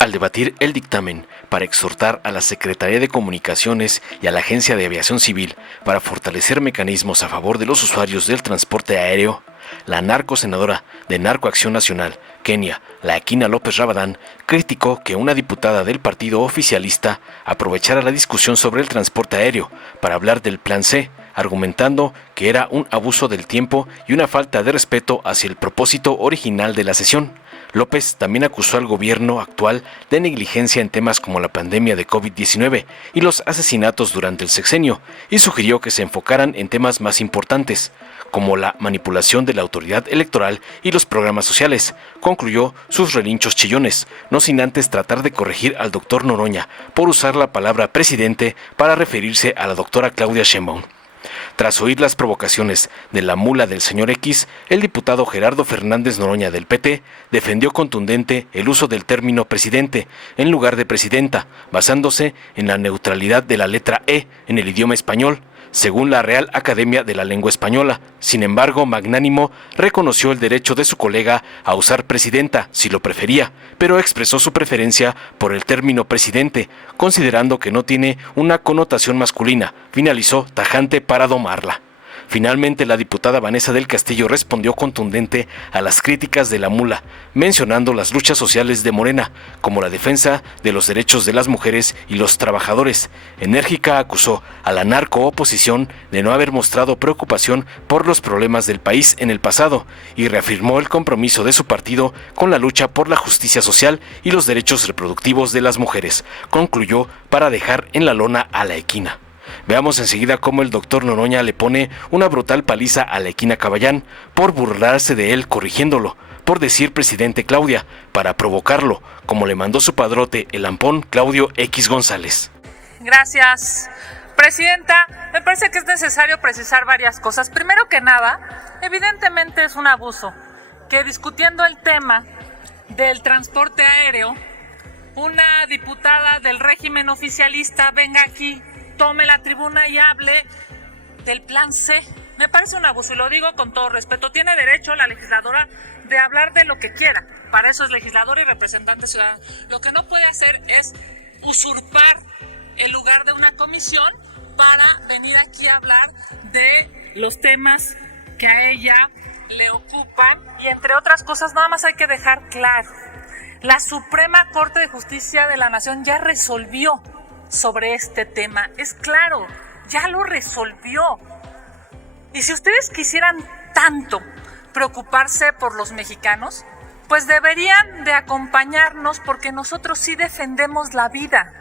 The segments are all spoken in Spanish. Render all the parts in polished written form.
Al debatir el dictamen para exhortar a la Secretaría de Comunicaciones y a la Agencia de Aviación Civil para fortalecer mecanismos a favor de los usuarios del transporte aéreo, la narcosenadora de Narcoacción Nacional, Kenia Laekina López Rabadán, criticó que una diputada del partido oficialista aprovechara la discusión sobre el transporte aéreo para hablar del Plan C, argumentando que era un abuso del tiempo y una falta de respeto hacia el propósito original de la sesión. López también acusó al gobierno actual de negligencia en temas como la pandemia de COVID-19 y los asesinatos durante el sexenio, y sugirió que se enfocaran en temas más importantes, como la manipulación de la autoridad electoral y los programas sociales. Concluyó sus relinchos chillones, no sin antes tratar de corregir al doctor Noroña por usar la palabra presidente para referirse a la doctora Claudia Sheinbaum. Tras oír las provocaciones de la mula del señor X, el diputado Gerardo Fernández Noroña del PT defendió contundente el uso del término presidente en lugar de presidenta, basándose en la neutralidad de la letra E en el idioma español, según la Real Academia de la Lengua Española. Sin embargo, Magnánimo reconoció el derecho de su colega a usar presidenta, si lo prefería, pero expresó su preferencia por el término presidente, considerando que no tiene una connotación masculina. Finalizó tajante para domarla. Finalmente, la diputada Vanessa del Castillo respondió contundente a las críticas de la mula, mencionando las luchas sociales de Morena, como la defensa de los derechos de las mujeres y los trabajadores. Enérgica acusó a la narcooposición de no haber mostrado preocupación por los problemas del país en el pasado y reafirmó el compromiso de su partido con la lucha por la justicia social y los derechos reproductivos de las mujeres. Concluyó para dejar en la lona a Laekina. Veamos enseguida cómo el doctor Noroña le pone una brutal paliza a Laekina Caballán por burlarse de él corrigiéndolo, por decir presidente Claudia, para provocarlo, como le mandó su padrote, el ampón Claudio X González. Gracias, presidenta. Me parece que es necesario precisar varias cosas. Primero que nada, evidentemente es un abuso que discutiendo el tema del transporte aéreo, una diputada del régimen oficialista venga aquí, tome la tribuna y hable del Plan C. Me parece un abuso y lo digo con todo respeto. Tiene derecho la legisladora de hablar de lo que quiera. Para eso es legisladora y representante ciudadano. Lo que no puede hacer es usurpar el lugar de una comisión para venir aquí a hablar de los temas que a ella le ocupan. Y entre otras cosas, nada más hay que dejar claro. La Suprema Corte de Justicia de la Nación ya resolvió sobre este tema, es claro, ya lo resolvió. Y si ustedes quisieran tanto preocuparse por los mexicanos, pues deberían de acompañarnos, porque nosotros sí defendemos la vida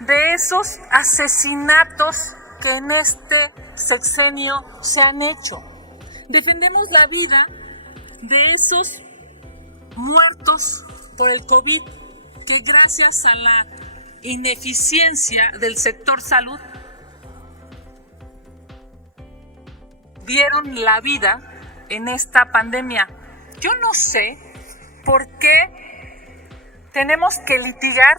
de esos asesinatos que en este sexenio se han hecho. Defendemos la vida de esos muertos por el COVID, que gracias a la ineficiencia del sector salud dieron la vida en esta pandemia. Yo no sé por qué tenemos que litigar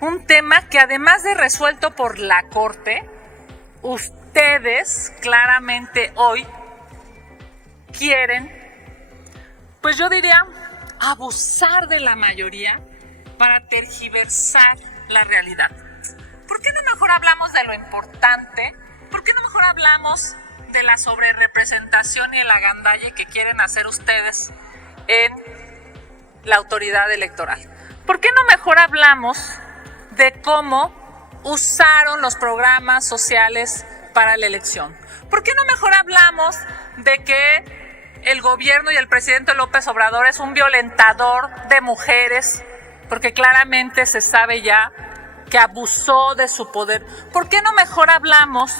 un tema que, además de resuelto por la Corte, ustedes claramente hoy quieren, pues yo diría, abusar de la mayoría para tergiversar la realidad. ¿Por qué no mejor hablamos de lo importante? ¿Por qué no mejor hablamos de la sobrerepresentación y el agandalle que quieren hacer ustedes en la autoridad electoral? ¿Por qué no mejor hablamos de cómo usaron los programas sociales para la elección? ¿Por qué no mejor hablamos de que el gobierno y el presidente López Obrador es un violentador de mujeres? Porque claramente se sabe ya que abusó de su poder. ¿Por qué no mejor hablamos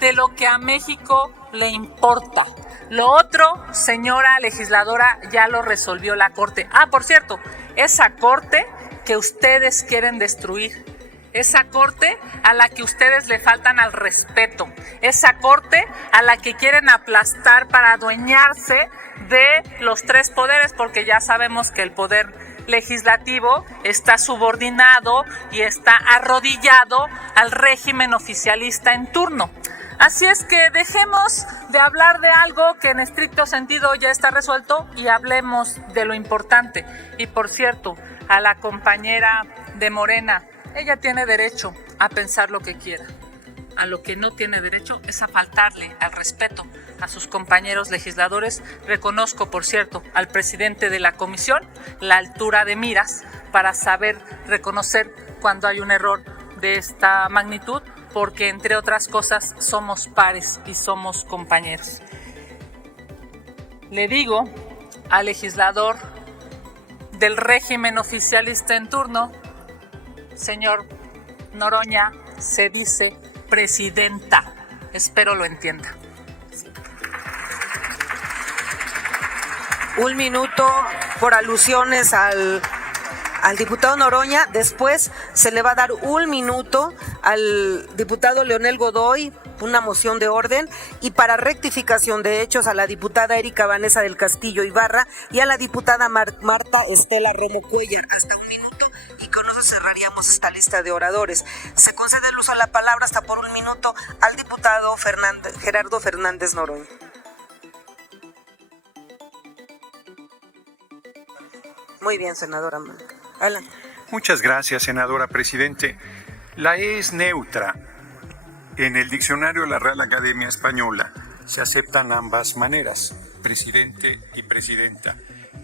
de lo que a México le importa? Lo otro, señora legisladora, ya lo resolvió la Corte. Por cierto, esa Corte que ustedes quieren destruir, esa Corte a la que ustedes le faltan al respeto, esa Corte a la que quieren aplastar para adueñarse de los tres poderes, porque ya sabemos que el poder legislativo está subordinado y está arrodillado al régimen oficialista en turno. Así es que dejemos de hablar de algo que en estricto sentido ya está resuelto y hablemos de lo importante. Y por cierto, a la compañera de Morena, ella tiene derecho a pensar lo que quiera. A lo que no tiene derecho es a faltarle al respeto a sus compañeros legisladores. Reconozco, por cierto, al presidente de la comisión la altura de miras para saber reconocer cuando hay un error de esta magnitud, porque entre otras cosas somos pares y somos compañeros. Le digo al legislador del régimen oficialista en turno, señor Noroña, se dice presidenta. Espero lo entienda. Un minuto por alusiones al diputado Noroña. Después se le va a dar un minuto al diputado Leonel Godoy, una moción de orden, y para rectificación de hechos a la diputada Erika Vanessa del Castillo Ibarra y a la diputada Marta Estela Romo Cuellar. Hasta un minuto, y con eso cerraríamos esta lista de oradores. Se concede el uso de la palabra hasta por un minuto al diputado Gerardo Fernández Noroña. Muy bien, senadora. Alan. Muchas gracias, senadora presidente. La E es neutra. En el diccionario de la Real Academia Española se aceptan ambas maneras, presidente y presidenta.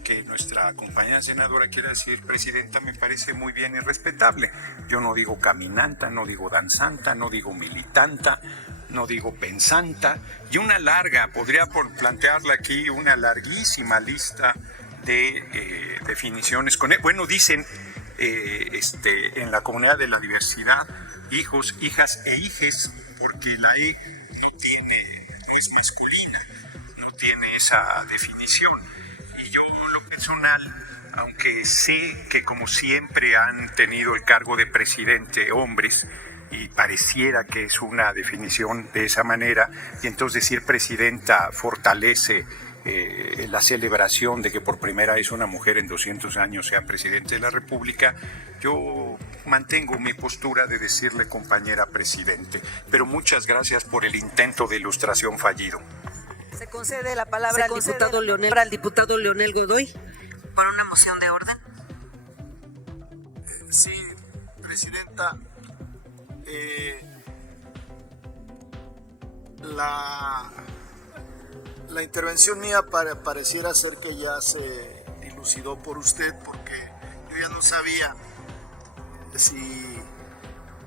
Que nuestra compañera senadora quiera decir presidenta me parece muy bien y respetable. Yo no digo caminanta, no digo danzanta, no digo militanta, no digo pensanta. Y una larga, podría plantearle aquí una larguísima lista de definiciones. Bueno, dicen en la comunidad de la diversidad, hijos, hijas e hijes, porque la E no es masculina, no tiene esa definición. Y yo, en lo personal, aunque sé que como siempre han tenido el cargo de presidente hombres, y pareciera que es una definición de esa manera, y entonces decir presidenta fortalece la celebración de que por primera vez una mujer en 200 años sea presidente de la República, yo mantengo mi postura de decirle compañera presidente, pero muchas gracias por el intento de ilustración fallido. Se concede la palabra al diputado Leonel Godoy para una moción de orden. Sí, presidenta. La intervención mía pareciera ser que ya se dilucidó por usted, porque yo ya no sabía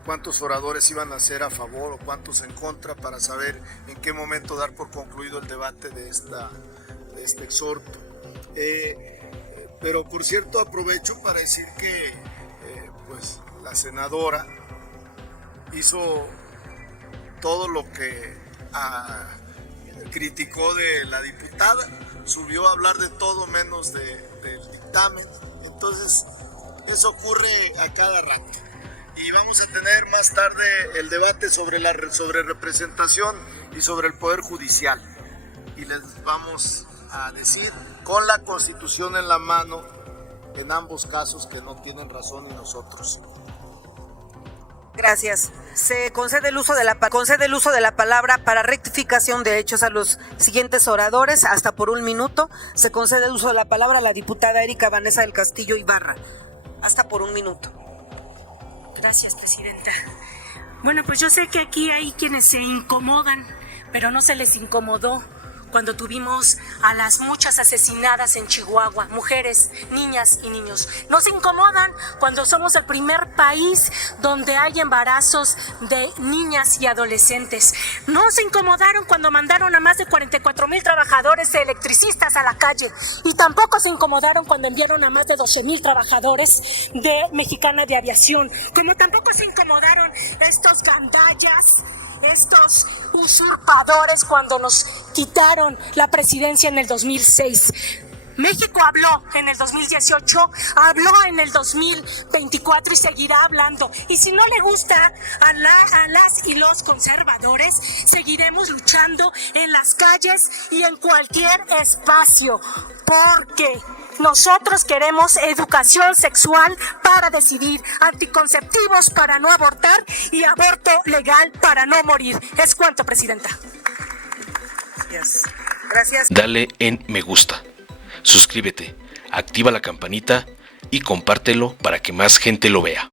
cuántos oradores iban a ser a favor o cuántos en contra, para saber en qué momento dar por concluido el debate de este exhorto. Pero por cierto, aprovecho para decir que pues la senadora hizo todo lo que criticó de la diputada, subió a hablar de todo menos del dictamen. Entonces eso ocurre a cada rato, y vamos a tener más tarde el debate sobre representación y sobre el Poder Judicial, y les vamos a decir con la Constitución en la mano en ambos casos que no tienen razón ni nosotros. Gracias. Se concede el uso de la palabra para rectificación de hechos a los siguientes oradores, hasta por un minuto. Se concede el uso de la palabra a la diputada Erika Vanessa del Castillo Ibarra, hasta por un minuto. Gracias, presidenta. Bueno, pues yo sé que aquí hay quienes se incomodan, pero no se les incomodó cuando tuvimos a las muchas asesinadas en Chihuahua, mujeres, niñas y niños. No se incomodan cuando somos el primer país donde hay embarazos de niñas y adolescentes. No se incomodaron cuando mandaron a más de 44,000 trabajadores electricistas a la calle. Y tampoco se incomodaron cuando enviaron a más de 12,000 trabajadores de Mexicana de Aviación. Como tampoco se incomodaron estos gandallas, estos usurpadores cuando nos quitaron la presidencia en el 2006. México habló en el 2018, habló en el 2024 y seguirá hablando. Y si no le gusta a las y los conservadores, seguiremos luchando en las calles y en cualquier espacio, porque Nosotros queremos educación sexual para decidir, anticonceptivos para no abortar y aborto legal para no morir. Es cuanto, presidenta. Gracias. Dale en me gusta, suscríbete, activa la campanita y compártelo para que más gente lo vea.